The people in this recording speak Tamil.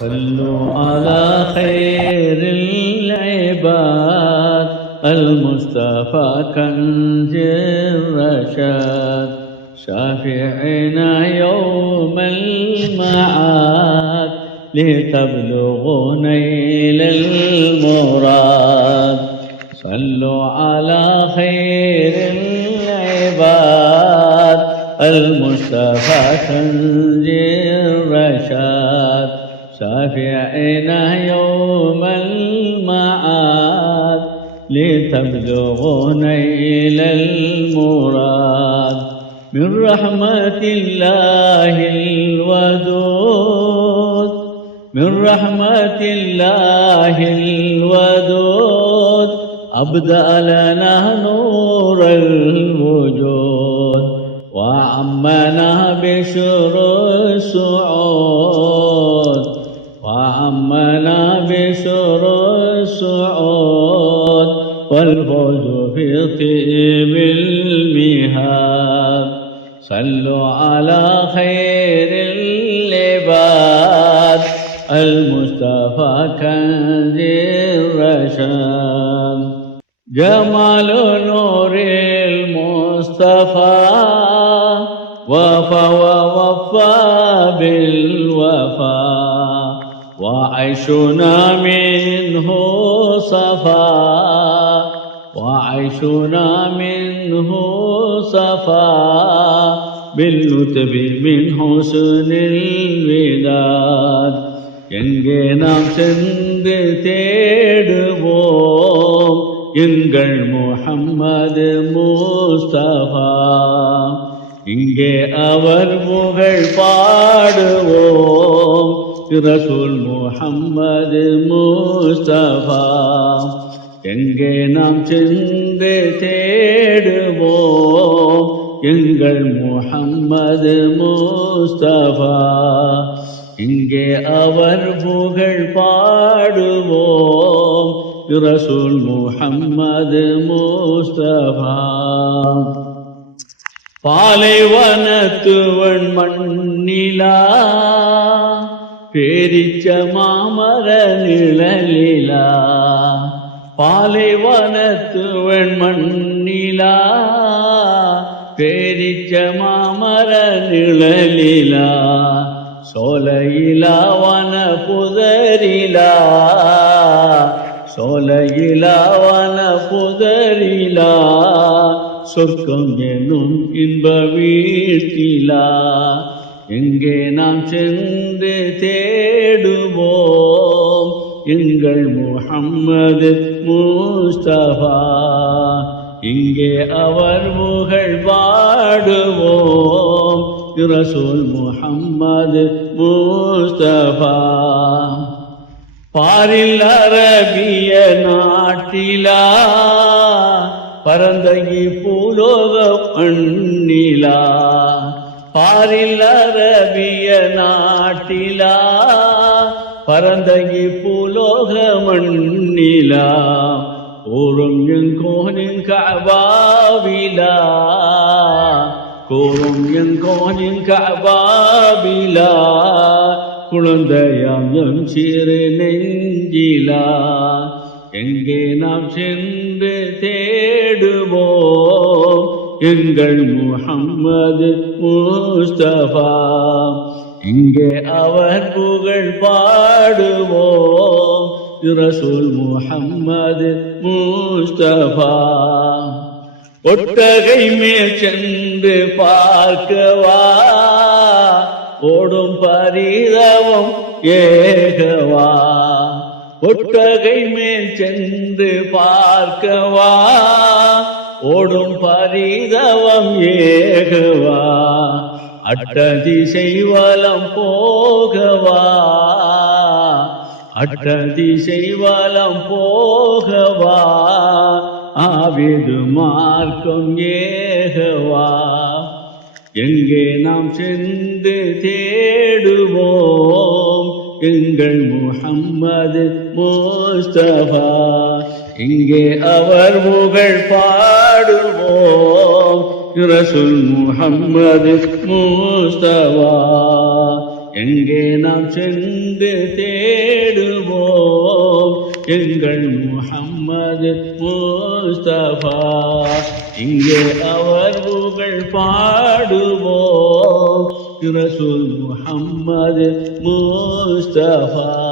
صلوا على خير العباد. المصطفى كنز الرشاد. شافعنا يوم المعاد. لتبلغوا نيل المراد. صلوا على خير العباد. المصطفى كنز الرشاد. شافعنا يوم المعاد لتبلغوا نيل المراد من رحمة الله الودود من رحمة الله الودود. أبدأ لنا نور الوجود وعمنا بشر السعود والفوز في طيب المهاد صلوا على خير العباد المصطفى كنز الرشاد. جمال نور المصطفى. وفى ووفى بالوفا. وعيشنا منه صفا. وعيشنا منه صفا بالنتب من حسن الوداد எங்கே நாம் சென்று தேடுவோம் எங்கள் முஹம்மது முஸ்தபா இங்கே அவர் புகழ் பாடுவோம் ரசூல் முஹம்மது முஸ்தபா எங்கே நாம் சென்று தேடுவோம்? எங்கள் முகம்மது முஸ்தபா. இங்கே அவர் புகழ் பாடுவோம். ரசூல் முகம்மது முஸ்தபா. பாலைவனத்துவன் மண்ணிலா பேரிச்ச மாமர நிழலிலா. பாலைவனத்து வெண்மண்ணிலா பேரிச்ச மாமர நிழலிலா சோலையிலா வன புதரிலா சோலையிலா வன புதரிலா சொர்க்கம் எனும் இன்ப வீழ்த்திலா. எங்கே நாம் சென்று தேடுவோம் எங்கள் முகம்மது மூஸ்தபா. இங்கே அவர் புகழ் பாடுவோம். ரசூல் முஹம்மது மூஸ்தபா. பாரில் அரபிய நாட்டிலா. பரந்தகி பூலோக மண்ணிலா. பாரில் அரபிய நாட்டிலா. பரந்தகி பூலோக மண்ணிலா ஓரும் எங்கோனின் கபாவிலா கோரும் எங்கோனின் கபாவிலா குழந்தையாம் எம் சிறு நெஞ்சிலா. எங்கே நாம் சென்று தேடுவோம் எங்கள் முகம்மது முஸ்தபா. இங்கே அவர் புகழ் பாடுவோம். ரசூல் முஹம்மது முஸ்தபா. ஒட்டகை மேல் சென்று பார்க்கவா. ஓடும் பரிதவம் ஏகவா. ஒட்டகை மேல் சென்று பார்க்கவா. ஓடும் பரிதவம் ஏகவா. அட்ட திசை போகவா? அட்ட திசை போகவா? ஆவிது மார்க்கம் ஏகவா? எங்கே நாம் சென்று தேடுவோம்? எங்கள் முகம்மது மோஸ்தபா. இங்கே அவர் புகழ் பாடுவோம். ரசூல் முகம்மது முஸ்தபா எங்கே நாம் சென்று தேடுவோம்? எங்கள் முகம்மது முஸ்தபா இங்கே அவர் புகழ் பாடுவோம். ரசூல் முகம்மது முஸ்தபா